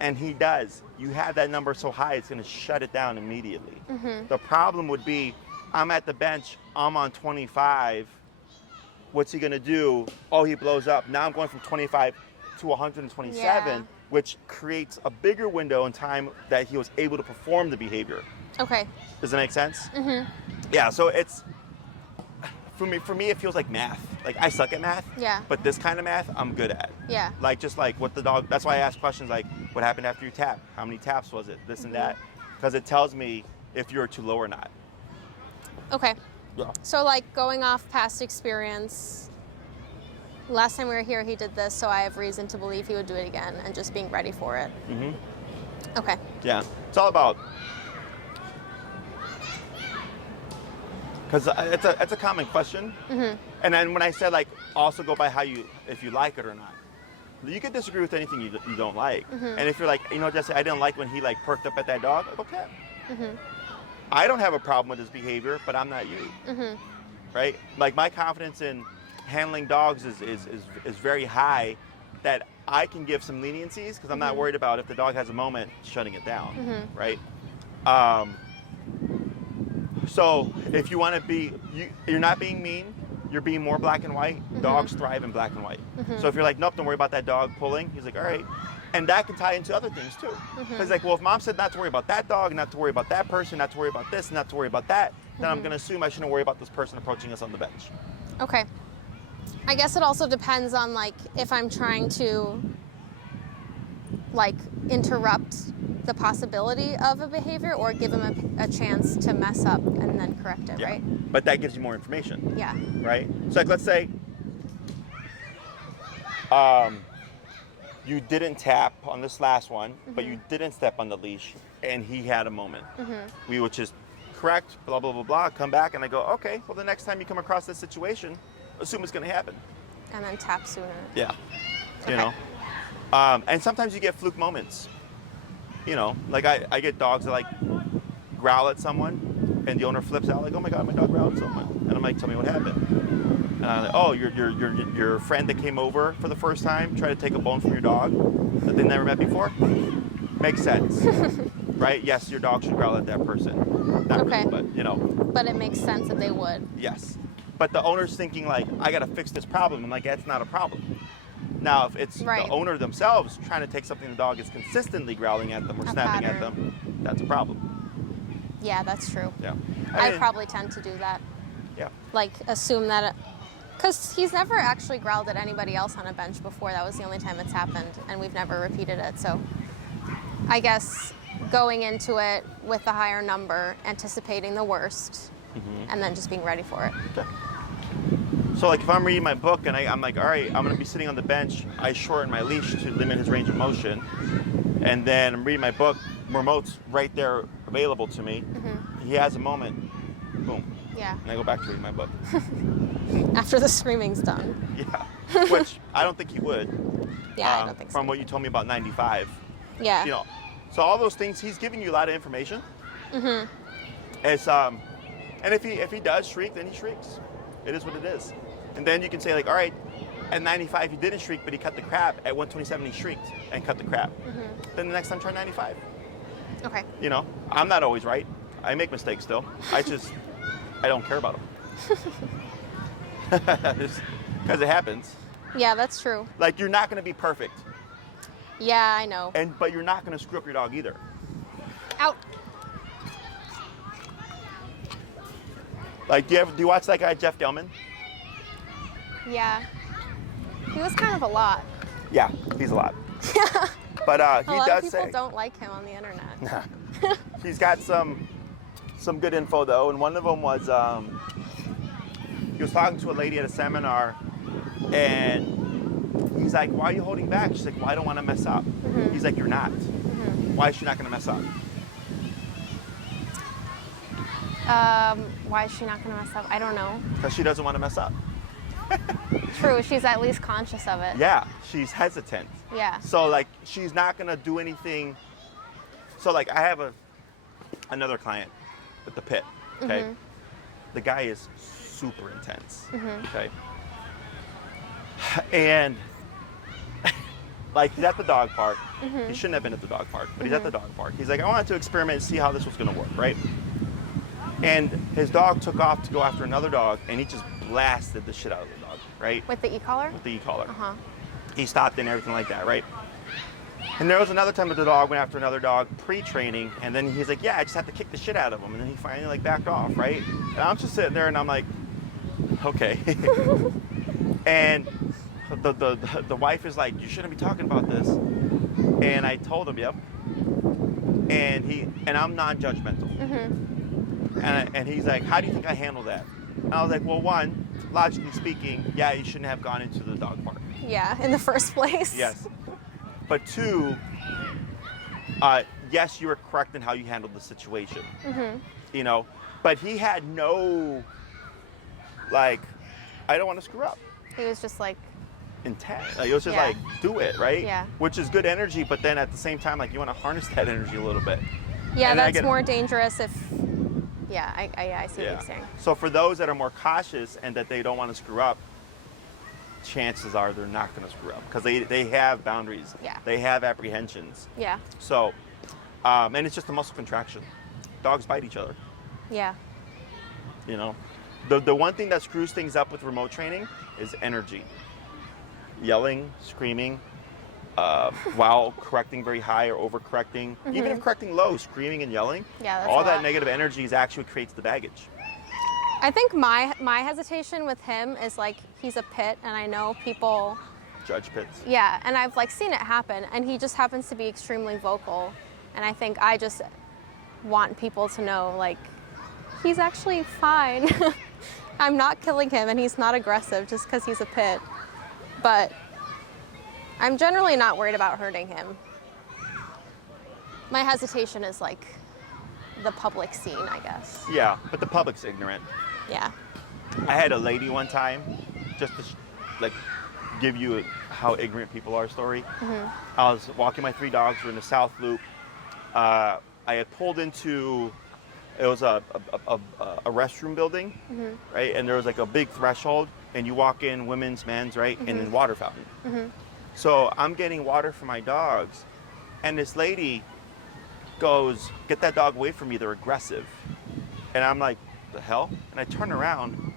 and he does, you have that number so high, it's gonna shut it down immediately. The problem would be, I'm at the bench, I'm on 25, what's he gonna do? Oh, he blows up. Now I'm going from 25 to 127, Yeah. which creates a bigger window in time that he was able to perform the behavior. Okay. Does that make sense? Yeah, so it's, for me, it feels like math. Like, I suck at math, Yeah. but this kind of math, I'm good at. Yeah. Like, just like what the dog, that's why I ask questions like, what happened after you tap? How many taps was it? This and that. Because it tells me if you're too low or not. Okay. Yeah. So like going off past experience, last time we were here he did this, so I have reason to believe he would do it again, and just being ready for it. Okay. Yeah. It's all about, because it's a common question. And then when I said like, also go by how you, if you like it or not. You can disagree with anything you don't like. And if you're like, you know, Jesse, I didn't like when he like perked up at that dog, like, okay. I don't have a problem with his behavior, but I'm not you. Right? Like my confidence in handling dogs is very high, that I can give some leniencies because I'm not worried about if the dog has a moment shutting it down. Right? So if you want to be, you're not being mean, you're being more black and white. Dogs thrive in black and white. So if you're like, nope, don't worry about that dog pulling, he's like, all right. And that can tie into other things too. Because like, well, if mom said not to worry about that dog, not to worry about that person, not to worry about this, not to worry about that, then I'm gonna assume I shouldn't worry about this person approaching us on the bench. Okay. I guess it also depends on like if I'm trying to like interrupt the possibility of a behavior or give him a chance to mess up and then correct it, right? But that gives you more information. Yeah. Right? So like, let's say you didn't tap on this last one, but you didn't step on the leash, and he had a moment. We would just correct, blah, blah, blah, blah, come back, and I go, okay, well, the next time you come across this situation, assume it's going to happen. And then tap sooner. Yeah. You Okay. know? And sometimes you get fluke moments. You know, like I get dogs that like growl at someone, and the owner flips out like, oh my God, my dog growled at someone. And I'm like, tell me what happened. And I'm like, oh, your friend that came over for the first time tried to take a bone from your dog that they never met before? Makes sense. Right? Yes, your dog should growl at that person. Not Okay. really, but you know. But it makes sense that they would. Yes. But the owner's thinking like, I gotta fix this problem. I'm like, that's not a problem. Now, if it's Right. the owner themselves trying to take something the dog is consistently growling at them or A snapping at pattern. them, that's a problem. Yeah, that's true. Yeah. I mean, probably tend to do that. Yeah. Like assume that, because he's never actually growled at anybody else on a bench before. That was the only time it's happened, and we've never repeated it. So I guess going into it with the higher number, anticipating the worst, and then just being ready for it. Okay. So like if I'm reading my book and I'm like, all right, I'm gonna be sitting on the bench, I shorten my leash to limit his range of motion, and then I'm reading my book, remote's right there available to me. He has a moment, boom, Yeah. and I go back to reading my book. After the screaming's done. Yeah, which I don't think he would. Yeah, I don't think so. From what you told me about 95. Yeah. You know, so all those things, he's giving you a lot of information. It's and if he does shriek, then he shrieks. It is what it is. And then you can say like, all right, at 95 he didn't shriek, but he cut the crap. At 127 he shrieked and cut the crap. Then the next time try 95. Okay. You know, I'm not always right. I make mistakes still. I don't care about them. Because it happens. Yeah, that's true. Like you're not gonna be perfect. Yeah, I know. But you're not gonna screw up your dog either. Out. Like, do you watch that guy, Jeff Gellman? Yeah. He was kind of a lot. Yeah, he's a lot. But he a lot does of people say don't like him on the internet. he's got some good info though, and one of them was he was talking to a lady at a seminar, and he's like, "Why are you holding back?" She's like, "Well, I don't want to mess up." He's like, "You're not. Why is she not going to mess up?" Why is she not going to mess up? I don't know. Because she doesn't want to mess up. True, she's at least conscious of it. Yeah, she's hesitant. Yeah. So like, she's not going to do anything. So like, I have another client with the pit. Okay. The guy is super intense. Okay. And like, he's at the dog park. He shouldn't have been at the dog park, but he's at the dog park. He's like, I wanted to experiment and see how this was going to work, right? And his dog took off to go after another dog, and he just blasted the shit out of the dog, right? With the e-collar? With the e-collar. He stopped and everything like that, right? And there was another time that the dog went after another dog pre-training, and then he's like, yeah, I just have to kick the shit out of him. And then he finally like backed off, right? And I'm just sitting there and I'm like, okay. And the wife is like, you shouldn't be talking about this. And I told him, yep. And I'm non-judgmental. And he's like, how do you think I handle that? And I was like, well, one, logically speaking, yeah, you shouldn't have gone into the dog park. Yeah, in the first place. Yes. But two, yes, you were correct in how you handled the situation. You know, but he had no, like, I don't want to screw up. He was just like, intent. Like, it was just like, do it, right? Yeah. Which is good energy, but then at the same time, like, you want to harness that energy a little bit. yeah, And that's more dangerous if, yeah, I see what Yeah. you're saying. So for those that are more cautious and that they don't want to screw up, chances are they're not going to screw up because they have boundaries. Yeah. They have apprehensions. Yeah. So, and it's just a muscle contraction. Dogs bite each other. Yeah. You know, the one thing that screws things up with remote training is energy. Yelling, screaming, while correcting very high or overcorrecting. Even if correcting low, screaming and yelling. Yeah, that's all a that lot. negative energy is actually creates the baggage. I think my hesitation with him is like, he's a pit, and I know people. Judge pits. Yeah, and I've like seen it happen, and he just happens to be extremely vocal, and I think I just want people to know, like, he's actually fine. I'm not killing him, and he's not aggressive just because he's a pit. But I'm generally not worried about hurting him. My hesitation is like the public scene, I guess. Yeah, but the public's ignorant. Yeah. I had a lady one time, just to like give you how ignorant people are story. I was walking my 3 dogs. We're in the South Loop. I had pulled into, it was a restroom building, right? And there was like a big threshold, and you walk in, women's, men's, right? And then water fountain. So I'm getting water for my dogs, and this lady goes, "Get that dog away from me, they're aggressive." And I'm like, the hell? And I turn around,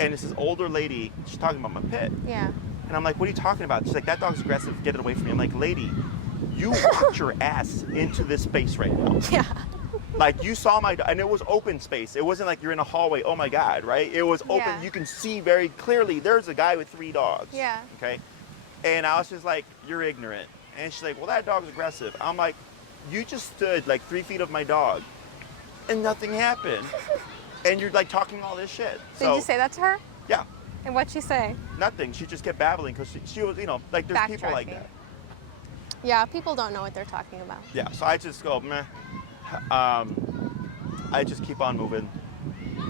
and it's this older lady, she's talking about my pit. Yeah. And I'm like, what are you talking about? She's like, that dog's aggressive, get it away from me. I'm like, lady, you walked your ass into this space right now. Yeah. Like, you saw my, and it was open space. It wasn't like you're in a hallway, oh my God, right? It was open, Yeah. you can see very clearly, there's a guy with 3 dogs. Yeah. Okay? And I was just like, you're ignorant. And she's like, well, that dog's aggressive. I'm like, you just stood like 3 feet of my dog, and nothing happened. And you're like talking all this shit. Did you say that to her? Yeah. And what'd she say? Nothing. She just kept babbling because she was, you know, like there's people like Backtracking. that. Yeah, people don't know what they're talking about. Yeah. So I just go, meh. I just keep on moving.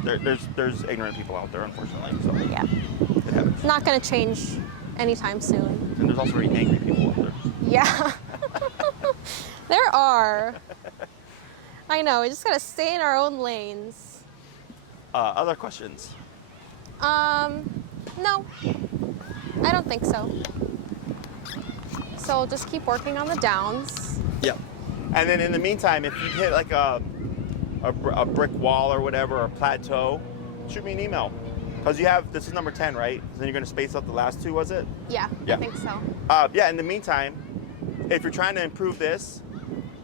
There's ignorant people out there, unfortunately. So Yeah. it happens. Not gonna change anytime soon. And there's also very angry people out there. Yeah. There are. I know, we just gotta stay in our own lanes. Other questions? No. I don't think so. So just keep working on the downs. Yeah. And then in the meantime, if you hit like a brick wall or whatever, or a plateau, shoot me an email. Because you have, this is number 10, right? Then you're going to space out the last 2, was it? Yeah, Yeah. I think so. Yeah, in the meantime, if you're trying to improve this,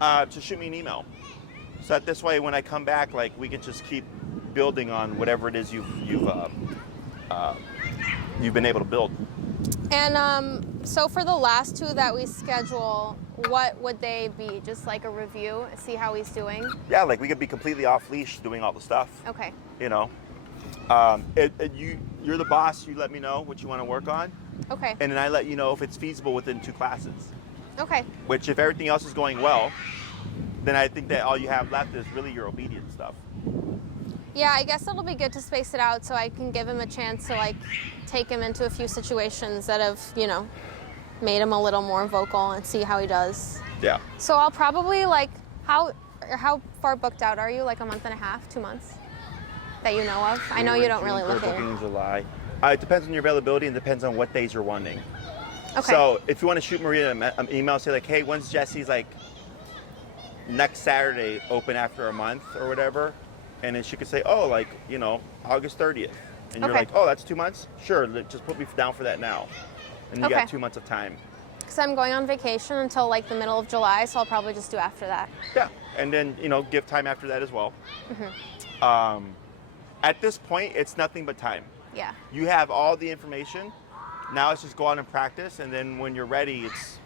just shoot me an email. So that this way, when I come back, like, we can just keep building on whatever it is you've been able to build. And so for the last 2 that we schedule, what would they be? Just like a review, see how he's doing? Yeah, like we could be completely off leash doing all the stuff. Okay. You know, you're the boss. You let me know what you want to work on, Okay. and then I let you know if it's feasible within 2 classes. Okay. Which, if everything else is going well, then I think that all you have left is really your obedience stuff. Yeah, I guess it'll be good to space it out so I can give him a chance to like take him into a few situations that have, you know, made him a little more vocal and see how he does. Yeah. So I'll probably like, how far booked out are you? Like a month and a half, 2 months that you know of? I know you don't really look at booking in July. It depends on your availability and depends on what days you're wanting. Okay. So if you want to shoot Maria an email, say like, hey, when's Jesse's like next Saturday open after a month or whatever? And then she could say, oh, like, you know, August 30th. And you're Okay. like, oh, that's 2 months? Sure, just put me down for that now. And you Okay. got 2 months of time. Because I'm going on vacation until like the middle of July, so I'll probably just do after that. Yeah, and then, you know, give time after that as well. At this point, it's nothing but time. Yeah. You have all the information. Now it's just go out and practice, and then when you're ready, it's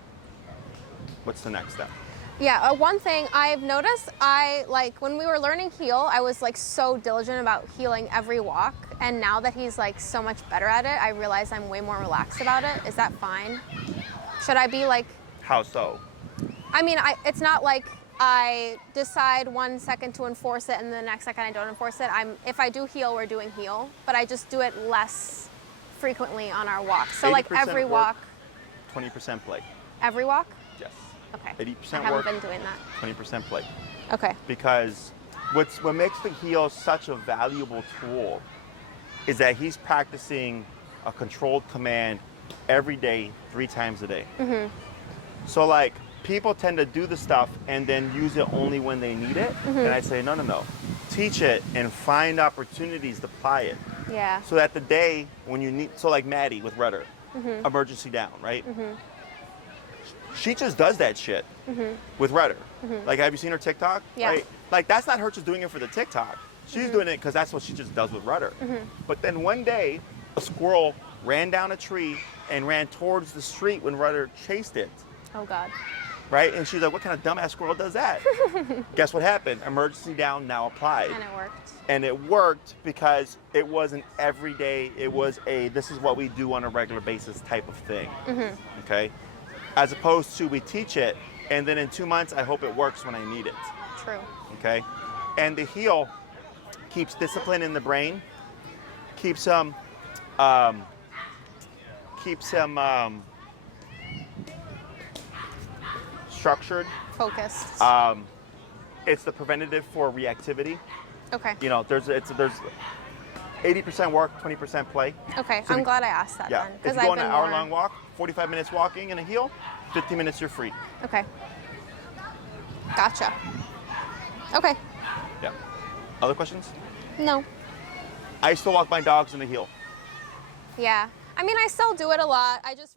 what's the next step? Yeah, one thing I've noticed, when we were learning heel, I was like so diligent about heeling every walk. And now that he's like so much better at it, I realize I'm way more relaxed about it. Is that fine? Should I be like... How so? I mean, it's not like I decide 1 second to enforce it and the next second I don't enforce it. If I do heel, we're doing heel, but I just do it less frequently on our walks. So like every walk... 20% play. Every walk? Yes. Okay. 80% I haven't work, been doing that. 20% play. Okay. Because what makes the heel such a valuable tool is that he's practicing a controlled command every day, 3 times a day. So like people tend to do the stuff and then use it only when they need it. And I say, no. Teach it and find opportunities to apply it. Yeah. So that the day when you need, so like Maddie with rudder, emergency down, right? She just does that shit with rudder. Like, have you seen her TikTok? Yeah. Right? Like, that's not her just doing it for the TikTok. She's doing it because that's what she just does with rudder. But then one day, a squirrel ran down a tree and ran towards the street when rudder chased it. Oh God. Right? And she's like, what kind of dumbass squirrel does that? Guess what happened? Emergency down, now applied. And it worked. And it worked because it wasn't every day. It was this is what we do on a regular basis type of thing. Okay? As opposed to we teach it, and then in 2 months, I hope it works when I need it. True. Okay? And the heel keeps discipline in the brain, keeps him structured. Focused. It's the preventative for reactivity. Okay. You know, there's 80% work, 20% play. Okay, So I'm glad I asked that Yeah. then. If you go on an hour-long walk, 45 minutes walking in a heel, 15 minutes you're free. Okay. Gotcha. Okay. Yeah. Other questions? No. I still walk my dogs in a heel. Yeah. I mean, I still do it a lot. I just